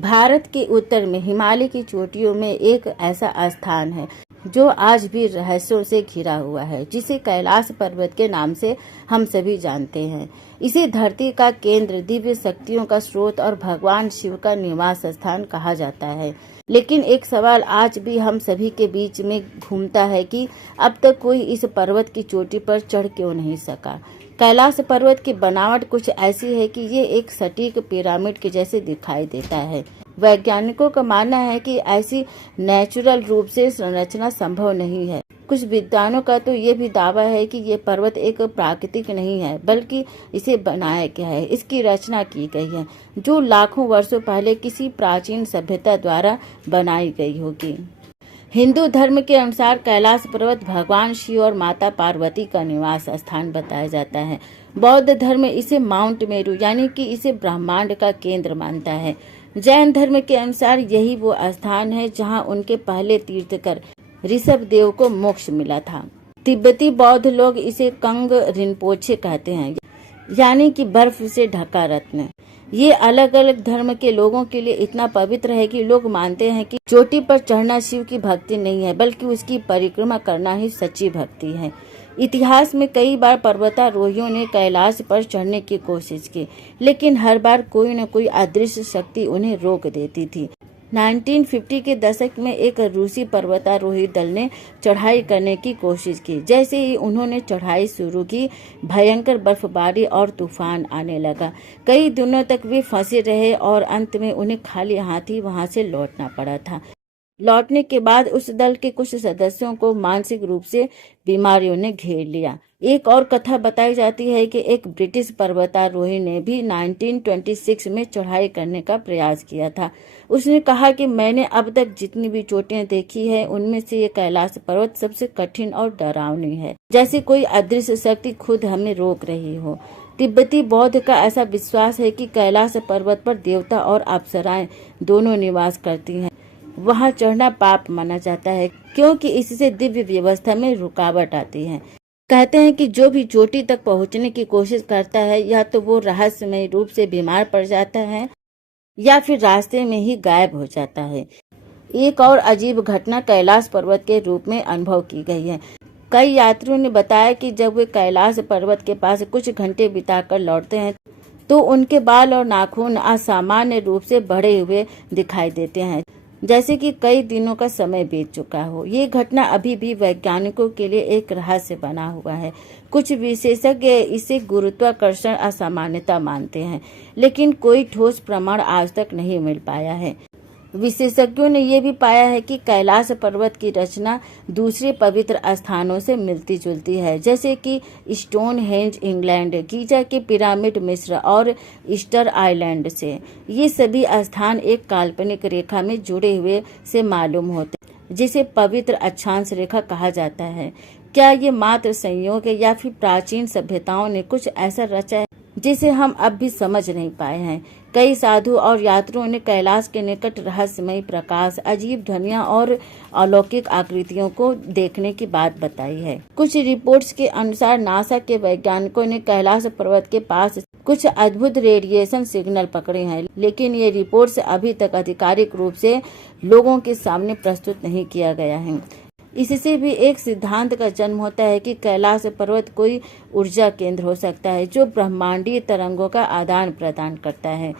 भारत के उत्तर में हिमालय की चोटियों में एक ऐसा स्थान है जो आज भी रहस्यों से घिरा हुआ है, जिसे कैलाश पर्वत के नाम से हम सभी जानते हैं। इसे धरती का केंद्र, दिव्य शक्तियों का स्रोत और भगवान शिव का निवास स्थान कहा जाता है। लेकिन एक सवाल आज भी हम सभी के बीच में घूमता है कि अब तक कोई इस पर्वत की चोटी पर चढ़ क्यों नहीं सका। कैलाश पर्वत की बनावट कुछ ऐसी है कि ये एक सटीक पिरामिड के जैसे दिखाई देता है। वैज्ञानिकों का मानना है कि ऐसी नेचुरल रूप से संरचना संभव नहीं है। कुछ विद्वानों का तो ये भी दावा है कि ये पर्वत एक प्राकृतिक नहीं है, बल्कि इसे बनाया गया है, इसकी रचना की गई है, जो लाखों वर्षों पहले किसी प्राचीन सभ्यता द्वारा बनाई गई होगी। हिंदू धर्म के अनुसार कैलाश पर्वत भगवान शिव और माता पार्वती का निवास स्थान बताया जाता है। बौद्ध धर्म इसे माउंट मेरू यानी कि इसे ब्रह्मांड का केंद्र मानता है। जैन धर्म के अनुसार यही वो स्थान है जहां उनके पहले तीर्थकर ऋषभ देव को मोक्ष मिला था। तिब्बती बौद्ध लोग इसे कंग रिनपोछे कहते हैं, यानी कि बर्फ से ढका रत्न। ये अलग अलग धर्म के लोगों के लिए इतना पवित्र है कि लोग मानते हैं कि चोटी पर चढ़ना शिव की भक्ति नहीं है, बल्कि उसकी परिक्रमा करना ही सच्ची भक्ति है। इतिहास में कई बार पर्वतारोहियों ने कैलाश पर चढ़ने की कोशिश की, लेकिन हर बार कोई न कोई अदृश्य शक्ति उन्हें रोक देती थी। 1950 के दशक में एक रूसी पर्वतारोही दल ने चढ़ाई करने की कोशिश की। जैसे ही उन्होंने चढ़ाई शुरू की, भयंकर बर्फबारी और तूफान आने लगा। कई दिनों तक वे फंसे रहे और अंत में उन्हें खाली हाथ ही वहां से लौटना पड़ा था। लौटने के बाद उस दल के कुछ सदस्यों को मानसिक रूप से बीमारियों ने घेर लिया। एक और कथा बताई जाती है कि एक ब्रिटिश पर्वतारोही ने भी 1926 में चढ़ाई करने का प्रयास किया था। उसने कहा कि मैंने अब तक जितनी भी चोटियां देखी है, उनमें से ये कैलाश पर्वत सबसे कठिन और डरावनी है, जैसे कोई अदृश्य शक्ति खुद हमें रोक रही हो। तिब्बती बौद्ध का ऐसा विश्वास है कि कैलाश पर्वत पर देवता और अप्सराएं दोनों निवास करती हैं। वहां चढ़ना पाप माना जाता है, क्योंकि इससे दिव्य व्यवस्था में रुकावट आती है। कहते हैं कि जो भी चोटी तक पहुंचने की कोशिश करता है, या तो वो रहस्यमय रूप से बीमार पड़ जाता है या फिर रास्ते में ही गायब हो जाता है। एक और अजीब घटना कैलाश पर्वत के रूप में अनुभव की गई है। कई यात्रियों ने बताया कि जब वे कैलाश पर्वत के पास कुछ घंटे बिताकर लौटते हैं, तो उनके बाल और नाखून असामान्य रूप से बढ़े हुए दिखाई देते हैं, जैसे कि कई दिनों का समय बीत चुका हो। ये घटना अभी भी वैज्ञानिकों के लिए एक रहस्य बना हुआ है। कुछ विशेषज्ञ इसे गुरुत्वाकर्षण असामान्यता मानते हैं, लेकिन कोई ठोस प्रमाण आज तक नहीं मिल पाया है। विशेषज्ञों ने यह भी पाया है कि कैलाश पर्वत की रचना दूसरे पवित्र स्थानों से मिलती जुलती है, जैसे कि स्टोनहेंज इंग्लैंड, गीजा के पिरामिड मिस्र और ईस्टर आइलैंड से। ये सभी स्थान एक काल्पनिक रेखा में जुड़े हुए से मालूम होते हैं, जिसे पवित्र अक्षांश रेखा कहा जाता है। क्या ये मात्र संयोग है या फिर प्राचीन सभ्यताओं ने कुछ ऐसा रचा है जिसे हम अब भी समझ नहीं पाए हैं? कई साधु और यात्रियों ने कैलाश के निकट रहस्यमय प्रकाश, अजीब ध्वनियां और अलौकिक आकृतियों को देखने की बात बताई है। कुछ रिपोर्ट्स के अनुसार नासा के वैज्ञानिकों ने कैलाश पर्वत के पास कुछ अद्भुत रेडिएशन सिग्नल पकड़े हैं, लेकिन ये रिपोर्ट्स अभी तक आधिकारिक रूप से लोगों के सामने प्रस्तुत नहीं किया गया है। इससे भी एक सिद्धांत का जन्म होता है कि कैलाश पर्वत कोई ऊर्जा केंद्र हो सकता है जो ब्रह्मांडीय तरंगों का आदान प्रदान करता है।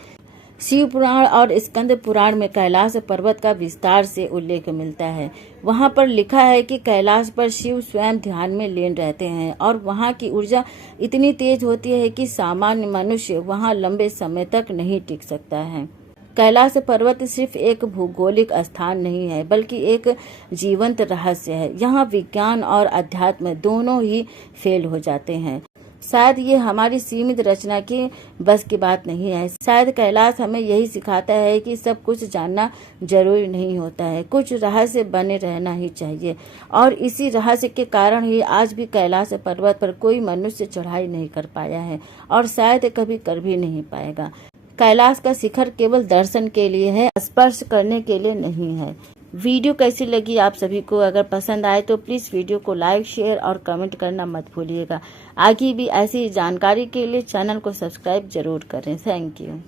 शिव पुराण और स्कंद पुराण में कैलाश पर्वत का विस्तार से उल्लेख मिलता है। वहां पर लिखा है कि कैलाश पर शिव स्वयं ध्यान में लीन रहते हैं और वहां की ऊर्जा इतनी तेज होती है कि सामान्य मनुष्य वहां लंबे समय तक नहीं टिक सकता है। कैलाश पर्वत सिर्फ एक भौगोलिक स्थान नहीं है, बल्कि एक जीवंत रहस्य है। यहाँ विज्ञान और अध्यात्म दोनों ही फेल हो जाते हैं। शायद ये हमारी सीमित रचना की बस की बात नहीं है। शायद कैलाश हमें यही सिखाता है कि सब कुछ जानना जरूरी नहीं होता है, कुछ रहस्य बने रहना ही चाहिए। और इसी रहस्य के कारण ही आज भी कैलाश पर्वत पर कोई मनुष्य चढ़ाई नहीं कर पाया है और शायद कभी कर भी नहीं पाएगा। कैलाश का शिखर केवल दर्शन के लिए है, स्पर्श करने के लिए नहीं है। वीडियो कैसी लगी आप सभी को? अगर पसंद आए तो प्लीज़ वीडियो को लाइक, शेयर और कमेंट करना मत भूलिएगा। आगे भी ऐसी जानकारी के लिए चैनल को सब्सक्राइब जरूर करें। Thank you.